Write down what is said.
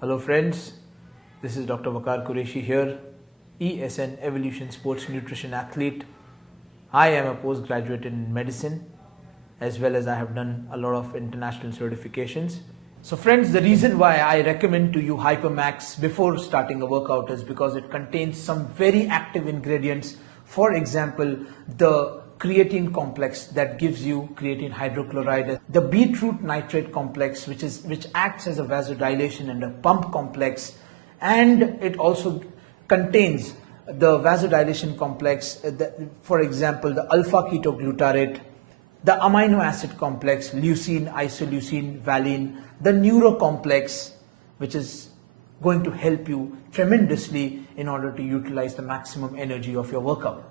Hello friends, this is Dr. Vakar Qureshi here, ESN Evolution Sports Nutrition Athlete. I am a postgraduate in medicine as well as I have done a lot of international certifications. So friends, the reason why I recommend to you Hypermax before starting a workout is because it contains some very active ingredients. For example, the creatine complex that gives you creatine hydrochloride, the beetroot nitrate complex which acts as a vasodilation and a pump complex, and it also contains the vasodilation complex, for example the alpha ketoglutarate, the amino acid complex, leucine, isoleucine, valine, the neuro complex, which is going to help you tremendously in order to utilize the maximum energy of your workout.